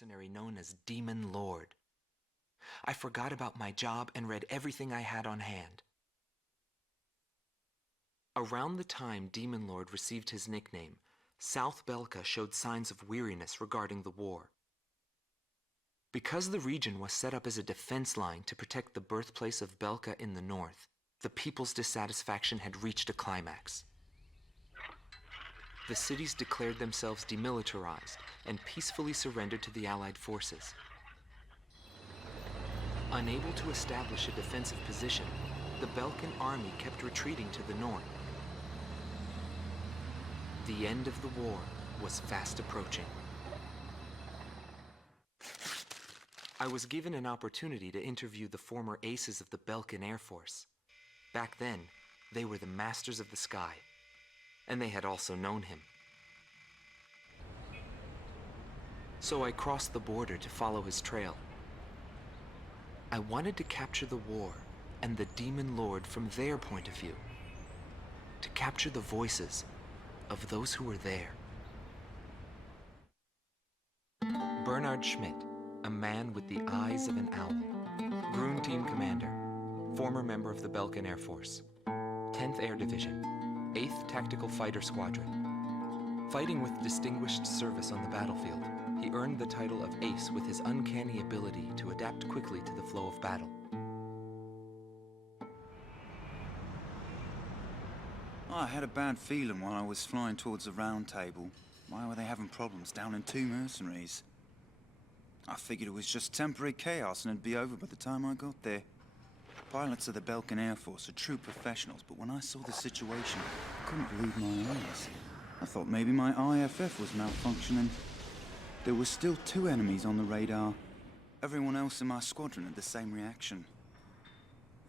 mercenary known as Demon Lord. I forgot about my job and read everything I had on hand. Around the time Demon Lord received his nickname, South Belka showed signs of weariness regarding the war. Because the region was set up as a defense line to protect the birthplace of Belka in the north, the people's dissatisfaction had reached a climax. The cities declared themselves demilitarized and peacefully surrendered to the Allied forces. Unable to establish a defensive position, the Belkan army kept retreating to the north. The end of the war was fast approaching. I was given an opportunity to interview the former aces of the Belkan Air Force. Back then, they were the masters of the sky, and they had also known him. So I crossed the border to follow his trail. I wanted to capture the war and the Demon Lord from their point of view, to capture the voices of those who were there. Bernard Schmidt, a man with the eyes of an owl. Grun Team Commander, former member of the Belkan Air Force. 10th Air Division, 8th Tactical Fighter Squadron. Fighting with distinguished service on the battlefield, he earned the title of Ace with his uncanny ability to adapt quickly to the flow of battle. I had a bad feeling while I was flying towards the round table. Why were they having problems down in 2 mercenaries? I figured it was just temporary chaos and it'd be over by the time I got there. Pilots of the Belkan Air Force are true professionals, but when I saw the situation, I couldn't believe my eyes. I thought maybe my IFF was malfunctioning. There were still 2 enemies on the radar. Everyone else in my squadron had the same reaction.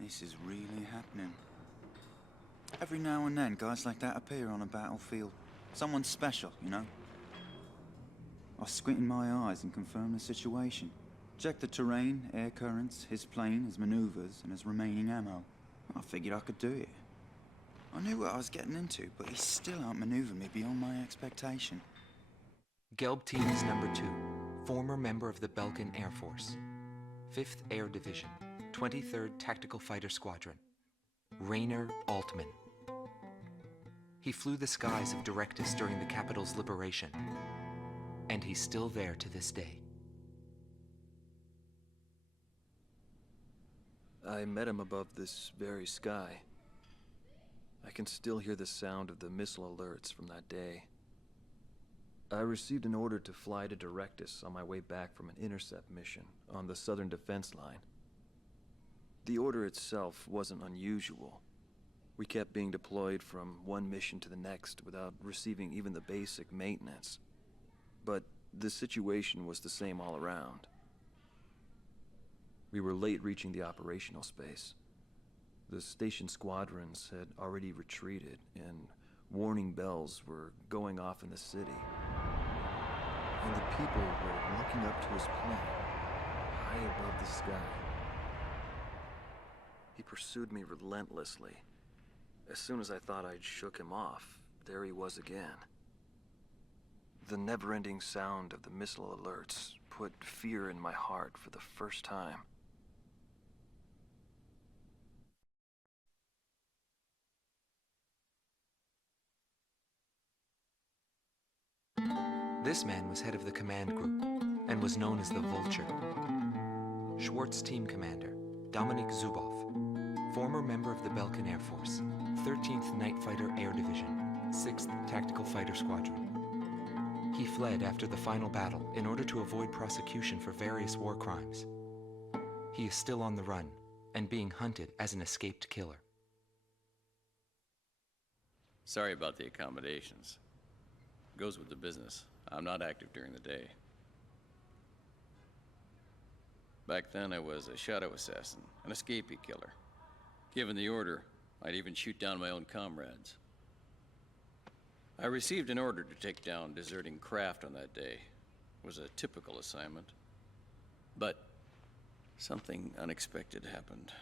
This is really happening. Every now and then, guys like that appear on a battlefield. Someone special, you know? I squinted my eyes and confirmed the situation. Checked the terrain, air currents, his plane, his maneuvers, and his remaining ammo. I figured I could do it. I knew what I was getting into, but he still outmaneuvered me beyond my expectation. Gelb Team is number 2, former member of the Belkan Air Force. 5th Air Division, 23rd Tactical Fighter Squadron. Rainer Altman. He flew the skies of Directus during the capital's liberation, and he's still there to this day. I met him above this very sky. I can still hear the sound of the missile alerts from that day. I received an order to fly to Directus on my way back from an intercept mission on the southern defense line. The order itself wasn't unusual. We kept being deployed from one mission to the next without receiving even the basic maintenance. But the situation was the same all around. We were late reaching the operational space. The station squadrons had already retreated, and warning bells were going off in the city. And the people were looking up to his plane, high above the sky. He pursued me relentlessly. As soon as I thought I'd shook him off, there he was again. The never-ending sound of the missile alerts put fear in my heart for the first time. This man was head of the command group and was known as the Vulture. Schwartz Team Commander, Dominik Zubov, former member of the Belkan Air Force, 13th Night Fighter Air Division, 6th Tactical Fighter Squadron. He fled after the final battle in order to avoid prosecution for various war crimes. He is still on the run and being hunted as an escaped killer. Sorry about the accommodations. Goes with the business. I'm not active during the day. Back then I was a shadow assassin, an escapee killer. Given the order, I'd even shoot down my own comrades. I received an order to take down deserting craft on that day. It was a typical assignment. But something unexpected happened.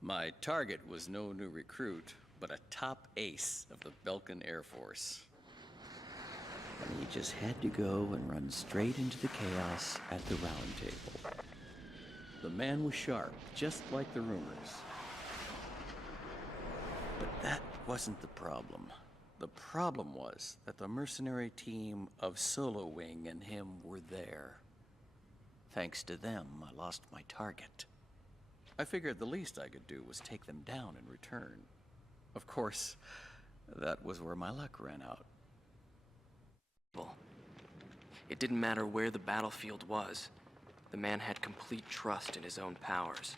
My target was no new recruit, but a top ace of the Belkan Air Force. And he just had to go and run straight into the chaos at the round table. The man was sharp, just like the rumors. But that wasn't the problem. The problem was that the mercenary team of Solo Wing and him were there. Thanks to them, I lost my target. I figured the least I could do was take them down in return. Of course, that was where my luck ran out. It didn't matter where the battlefield was. The man had complete trust in his own powers.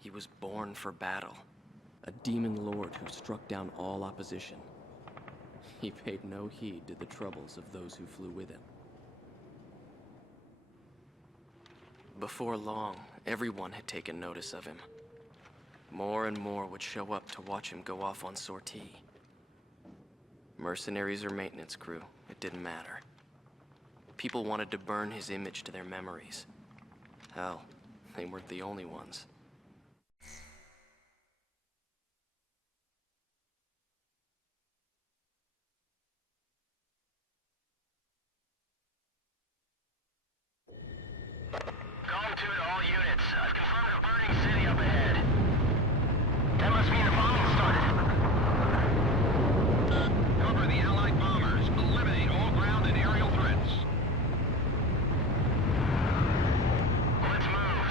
He was born for battle. A demon lord who struck down all opposition. He paid no heed to the troubles of those who flew with him. Before long, everyone had taken notice of him. More and more would show up to watch him go off on sortie. Mercenaries or maintenance crew, it didn't matter. People wanted to burn his image to their memories. Hell, they weren't the only ones. Calm to it, all units. I've confirmed a burning city up ahead. That must mean the bombing started. Cover the Allied bombers. Eliminate all ground and aerial threats. Let's move.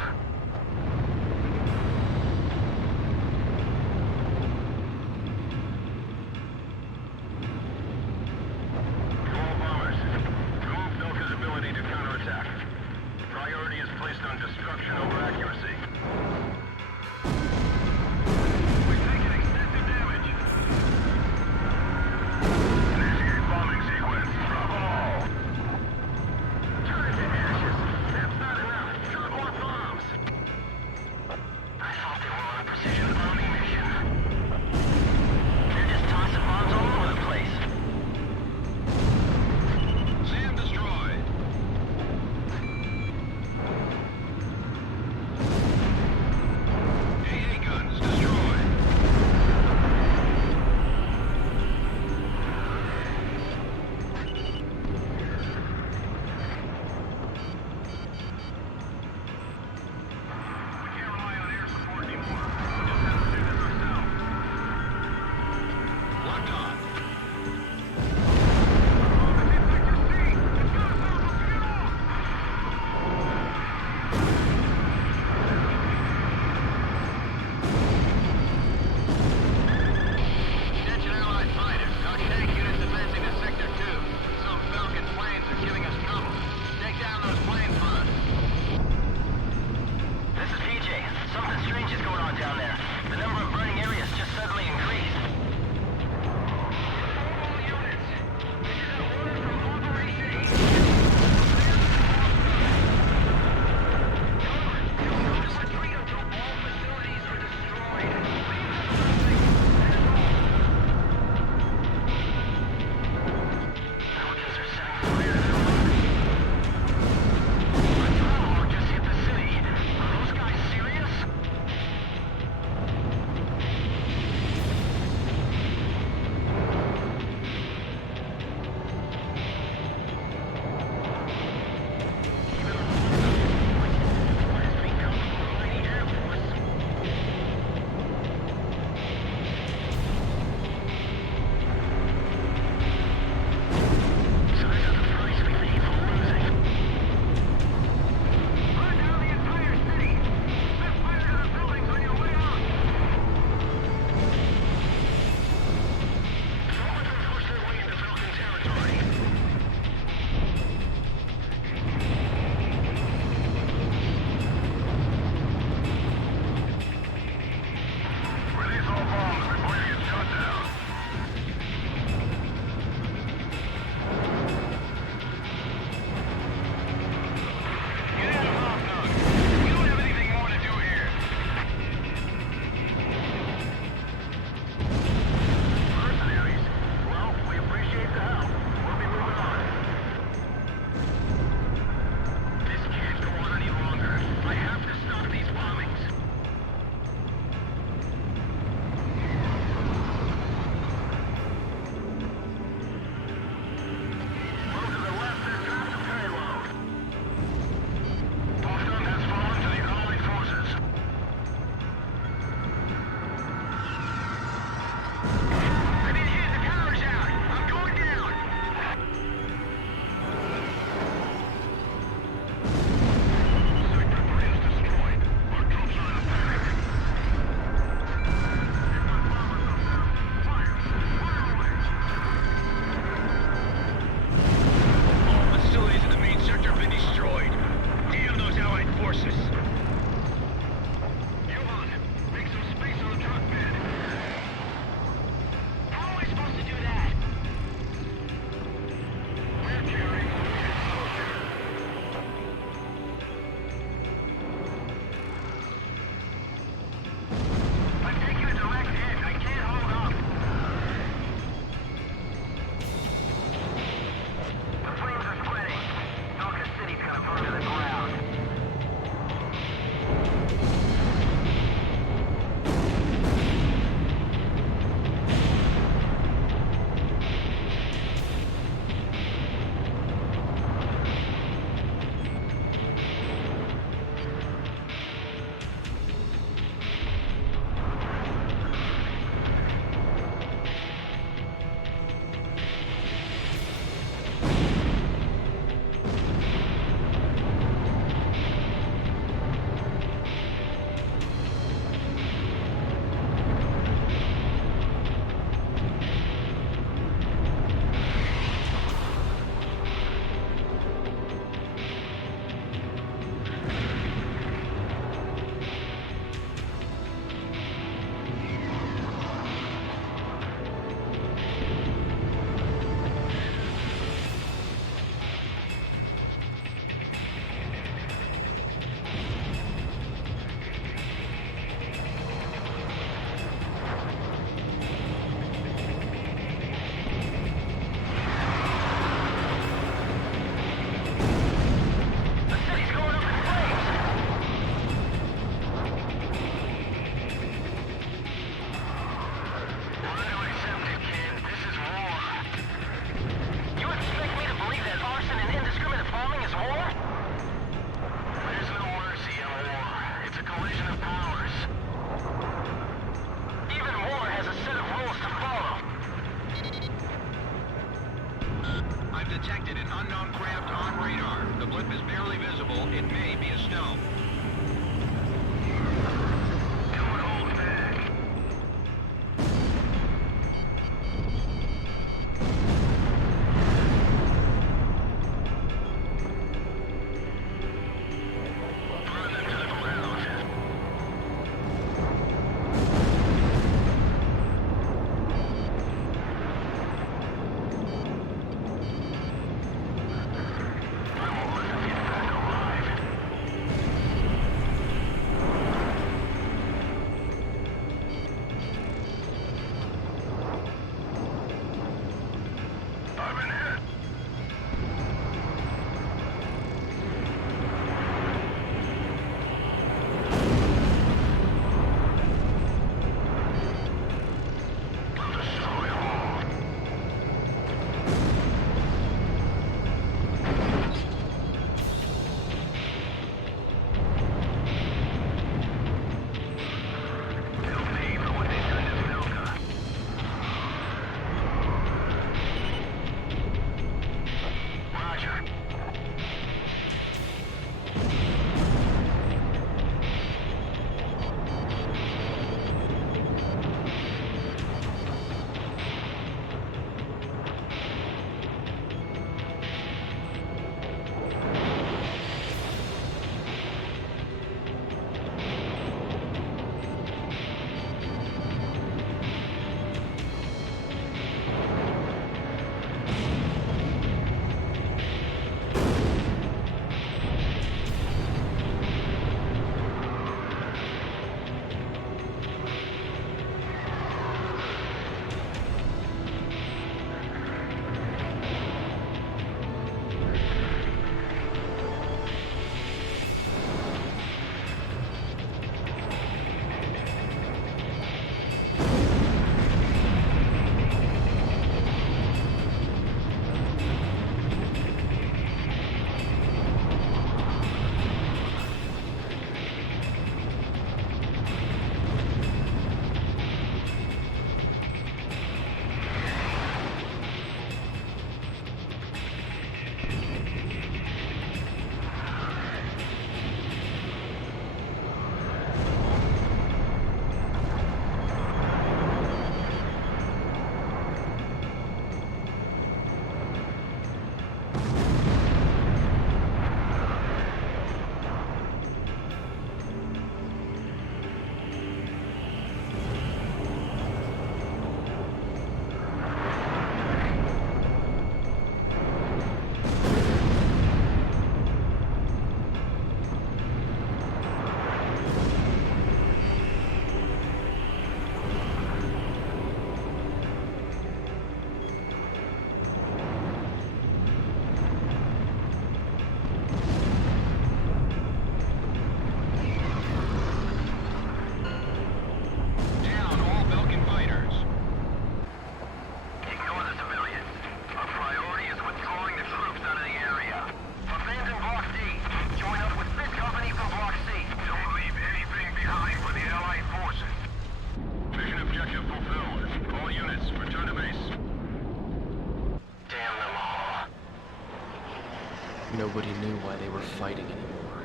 why they were fighting anymore.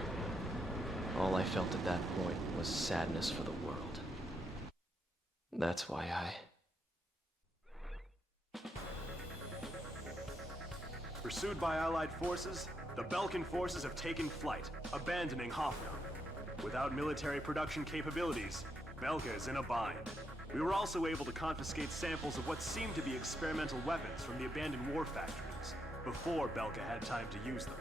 All I felt at that point was sadness for the world. That's why Pursued by Allied forces, the Belkan forces have taken flight, abandoning Hoffnung. Without military production capabilities, Belka is in a bind. We were also able to confiscate samples of what seemed to be experimental weapons from the abandoned war factories, before Belka had time to use them.